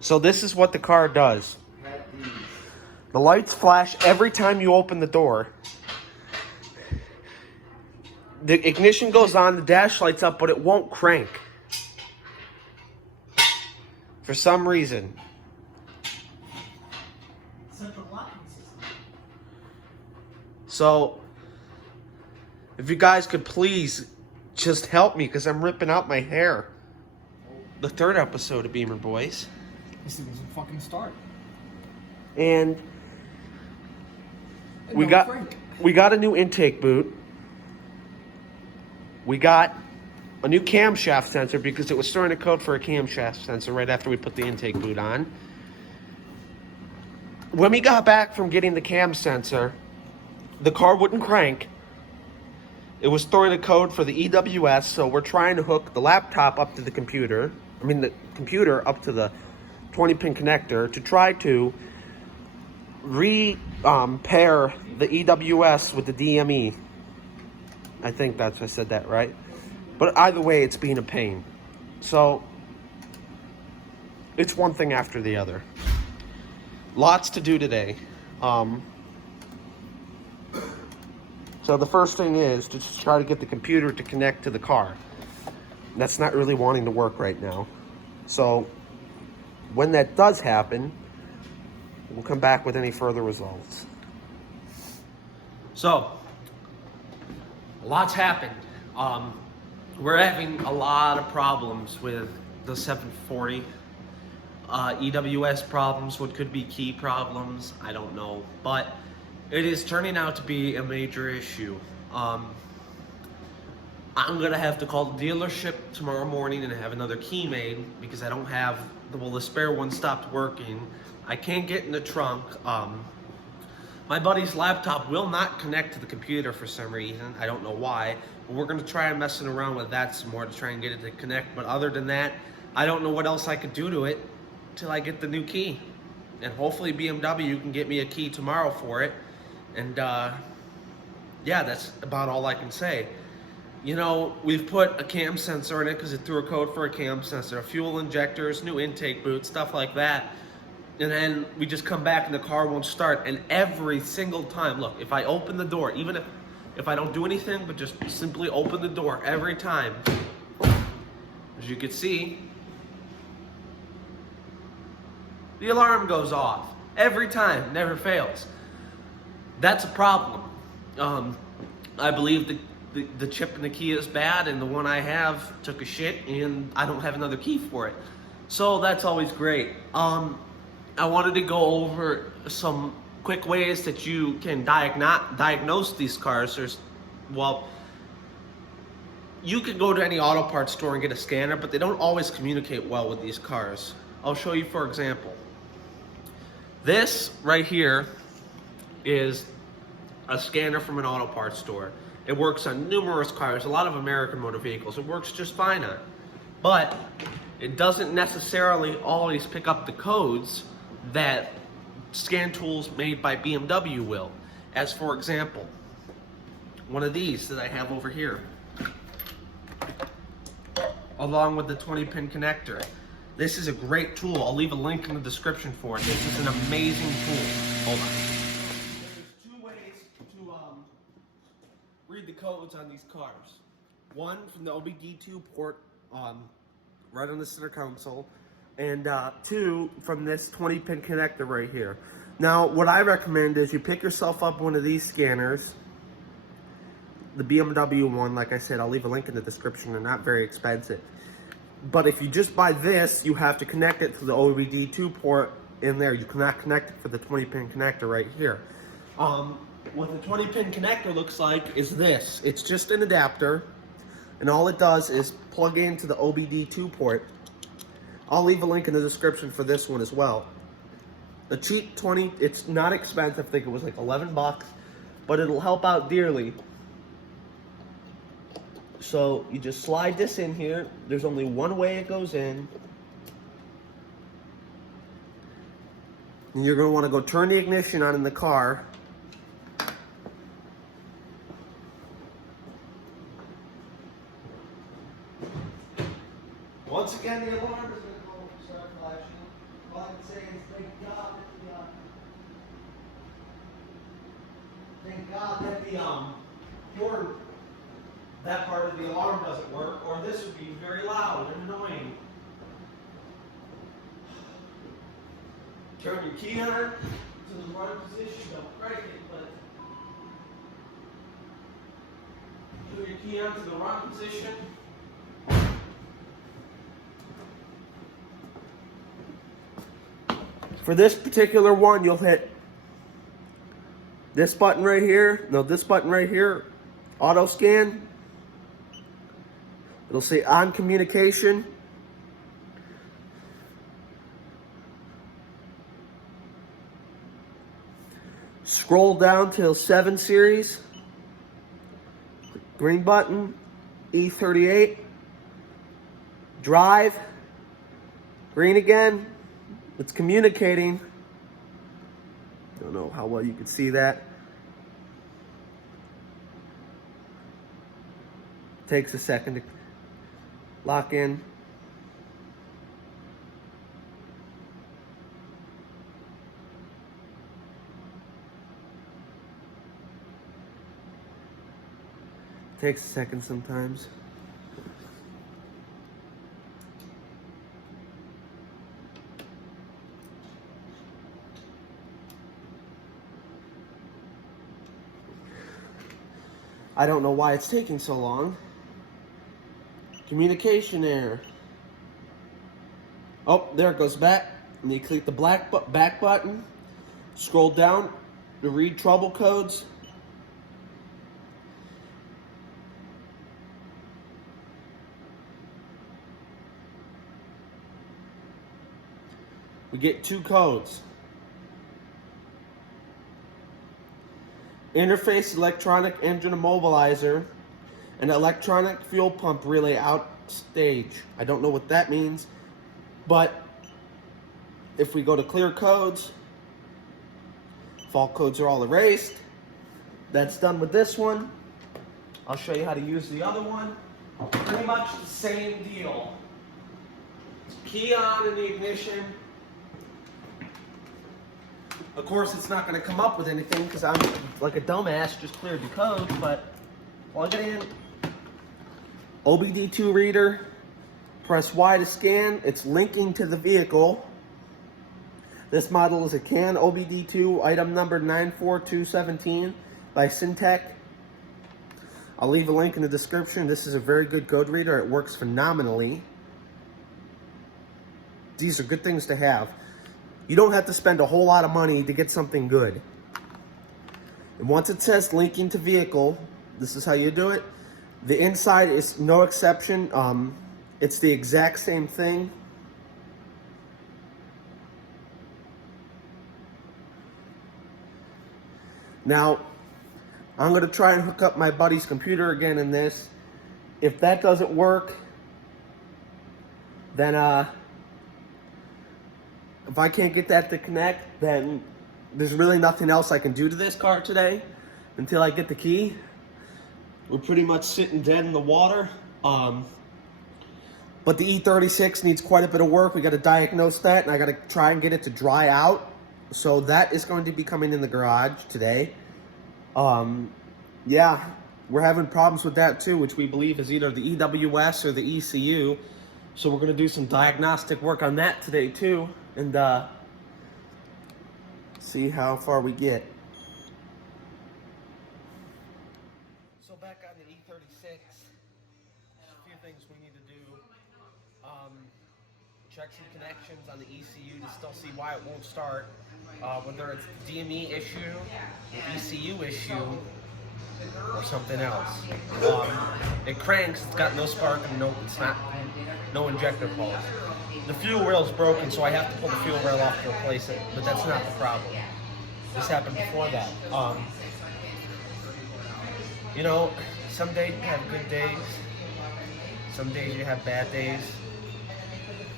So this is what the car does. The lights flash every time you open the door. The ignition goes on, the dash lights up, but it won't crank. For some reason. Central locking system. So, if you guys could please just help me, because I'm ripping out my hair. The third episode of Beamer Boys. This thing doesn't fucking start. And we got a new intake boot. We got a new camshaft sensor because it was throwing a code for a camshaft sensor right after we put the intake boot on. When we got back from getting the cam sensor, the car wouldn't crank. It was throwing a code for the EWS, so we're trying to hook the laptop up to the computer. I mean, the computer up to the 20-pin connector to try to pair the EWS with the DME. I think I said that right. But either way, it's being a pain. So, it's one thing after the other. Lots to do today. So the first thing is to just try to get the computer to connect to the car. That's not really wanting to work right now. So, when that does happen, we'll come back with any further results. So, a lot's happened. We're having a lot of problems with the 740. EWS problems, what could be key problems, I don't know. But it is turning out to be a major issue. I'm gonna have to call the dealership tomorrow morning and have another key made because I don't have, the spare one stopped working. I can't get in the trunk. My buddy's laptop will not connect to the computer for some reason. I don't know why. But we're going to try messing around with that some more to try and get it to connect. But other than that, I don't know what else I could do to it till I get the new key. And hopefully BMW can get me a key tomorrow for it. And yeah, that's about all I can say. You know, we've put a cam sensor in it because it threw a code for a cam sensor, fuel injectors, new intake boot, stuff like that. And then we just come back and the car won't start. And every single time, look, if I open the door, even if I don't do anything, but just simply open the door every time, as you can see, the alarm goes off. Every time, never fails. That's a problem. I believe the chip in the key is bad, and the one I have took a shit, and I don't have another key for it. So that's always great. I wanted to go over some quick ways that you can diagnose these cars. You can go to any auto parts store and get a scanner, but they don't always communicate well with these cars. I'll show you, for example. This right here is a scanner from an auto parts store. It works on numerous cars, a lot of American motor vehicles. It works just fine on. But it doesn't necessarily always pick up the codes that scan tools made by BMW will. As for example, one of these that I have over here, along with the 20-pin connector. This is a great tool. I'll leave a link in the description for it. This is an amazing tool. Hold on. There's two ways to read the codes on these cars. One from the OBD2 port right on the center console, and two from this 20-pin connector right here. Now, what I recommend is you pick yourself up one of these scanners. The BMW one, like I said, I'll leave a link in the description. They're not very expensive. But if you just buy this, you have to connect it to the OBD2 port in there. You cannot connect it for the 20-pin connector right here. What the 20-pin connector looks like is this. It's just an adapter, and all it does is plug into the OBD2 port. I'll leave a link in the description for this one as well. The cheap 20, it's not expensive. I think it was like 11 bucks, but it'll help out dearly. So you just slide this in here. There's only one way it goes in. And you're going to want to go turn the ignition on in the car. Once again, the alarm is going to go start flashing. Thank God that the horn, that part of the alarm doesn't work, or this would be very loud and annoying. Turn your key on to the run position, don't break it, but turn your key on to the run position. For this particular one, you'll hit this button right here. No, this button right here, auto scan. It'll say on communication. Scroll down till 7 series. Green button, E38. Drive. Green again. It's communicating. Don't know how well you can see that. Takes a second to lock in. Takes a second sometimes. I don't know why it's taking so long. Communication error. Oh, there it goes back. And you click the back button. Scroll down to read trouble codes. We get 2 codes. Interface electronic engine immobilizer and electronic fuel pump relay out stage. I don't know what that means, but if we go to clear codes, fault codes are all erased. That's done with this one. I'll show you how to use the other one. Pretty much the same deal. Key on in the ignition. Of course, it's not going to come up with anything because I'm like a dumbass, just cleared the code, but plug it in. OBD2 reader. Press Y to scan. It's linking to the vehicle. This model is a CAN OBD2, item number 94217 by Syntec. I'll leave a link in the description. This is a very good code reader. It works phenomenally. These are good things to have. You don't have to spend a whole lot of money to get something good. And once it says linking to vehicle, this is how you do it. The inside is no exception. It's the exact same thing. Now, I'm going to try and hook up my buddy's computer again in this. If that doesn't work, then if I can't get that to connect, then there's really nothing else I can do to this car today until I get the key. We're pretty much sitting dead in the water. But the E36 needs quite a bit of work. We got to diagnose that, and I got to try and get it to dry out. So that is going to be coming in the garage today. Yeah, we're having problems with that too, which we believe is either the EWS or the ECU. So we're going to do some diagnostic work on that today too, and see how far we get. So back on the E36, a few things we need to do. Check some connections on the ECU to still see why it won't start. Whether it's the DME issue, the ECU issue, or something else. It cranks, it's got no spark and no injector pulse. The fuel rail's broken, so I have to pull the fuel rail off to replace it, but that's not the problem. This happened before that. You know, some days you have good days, some days you have bad days,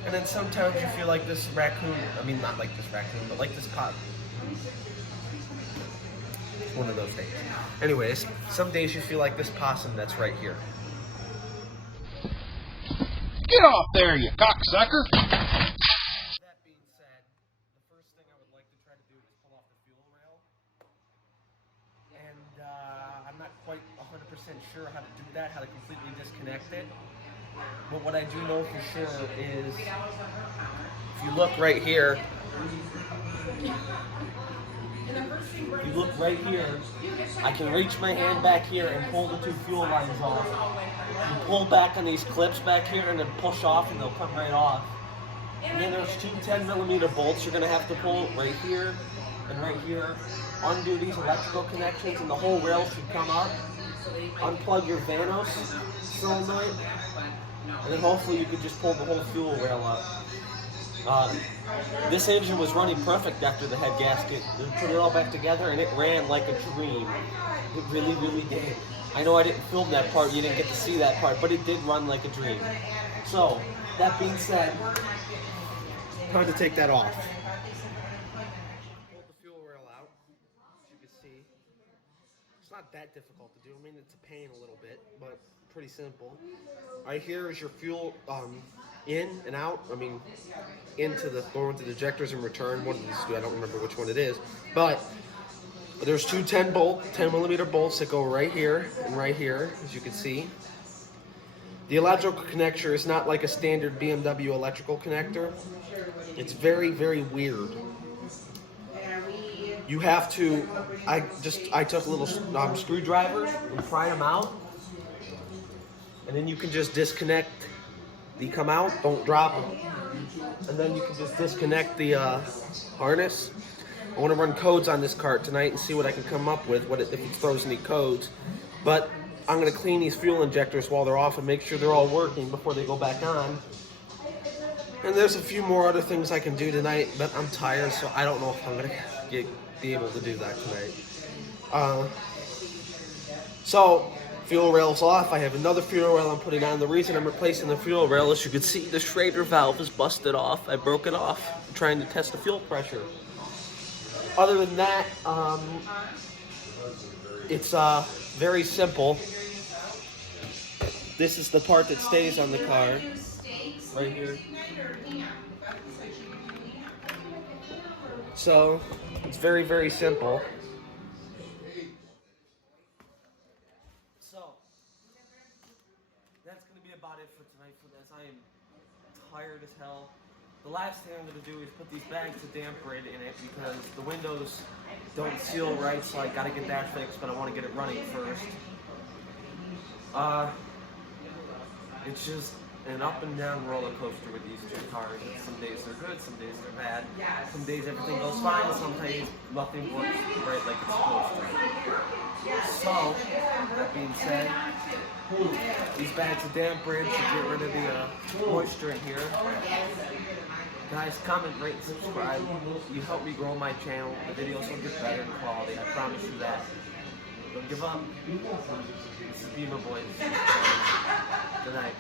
and then sometimes you feel like this raccoon, I mean not like this raccoon, but like this pot. It's one of those days. Anyways, some days you feel like this possum that's right here. Get off there, you cocksucker! That being said, the first thing I would like to try to do is pull off the fuel rail. and I'm not quite 100% sure how to do that, how to completely disconnect it. But what I do know for sure is, if you look right here, I can reach my hand back here and pull the two fuel lines off. You pull back on these clips back here and then push off and they'll come right off. And then there's two 10mm bolts you're going to have to pull right here and right here. Undo these electrical connections and the whole rail should come up. Unplug your Vanos solenoid, and then hopefully you could just pull the whole fuel rail up. This engine was running perfect after the head gasket. We put it all back together and it ran like a dream. It really, really did. I know I didn't film that part, you didn't get to see that part, but it did run like a dream. So, that being said, time to take that off. Pull the fuel rail out, as you can see. It's not that difficult to do. I mean, it's a pain a little bit, but pretty simple. Right here is your fuel in and out. I mean, going into the ejectors and return. One of these two, I don't remember which one it is. But there's two 10mm bolts that go right here and right here, as you can see. The electrical connector is not like a standard BMW electrical connector. It's very, very weird. You have to, I took little screwdrivers and pried them out. And then you can just disconnect. They come out, don't drop them. And then you can just disconnect the harness. I want to run codes on this cart tonight and see what I can come up with, if it throws any codes. But I'm going to clean these fuel injectors while they're off and make sure they're all working before they go back on. And there's a few more other things I can do tonight, but I'm tired, so I don't know if I'm going to be able to do that tonight. So, fuel rail's off. I have another fuel rail I'm putting on. The reason I'm replacing the fuel rail is you can see the Schrader valve is busted off. I broke it off trying to test the fuel pressure. Other than that, it's very simple. This is the part that stays on the car, right here. So, it's very, very simple. So, that's going to be about it for tonight, as I am tired as hell. The last thing I'm going to do is put these bags of damp rid in it because the windows don't seal right, so I got to get that fixed, but I want to get it running first. It's just an up and down roller coaster with these two cars. Some days they're good, some days they're bad. Some days everything goes fine, sometimes nothing works right like it's supposed to. So, that being said, these bags of damp rid should get rid of the moisture in here. Guys, comment, rate, and subscribe. You help me grow my channel. The videos will get better in quality. I promise you that. Don't give up. This is Beamer Boys. Good night.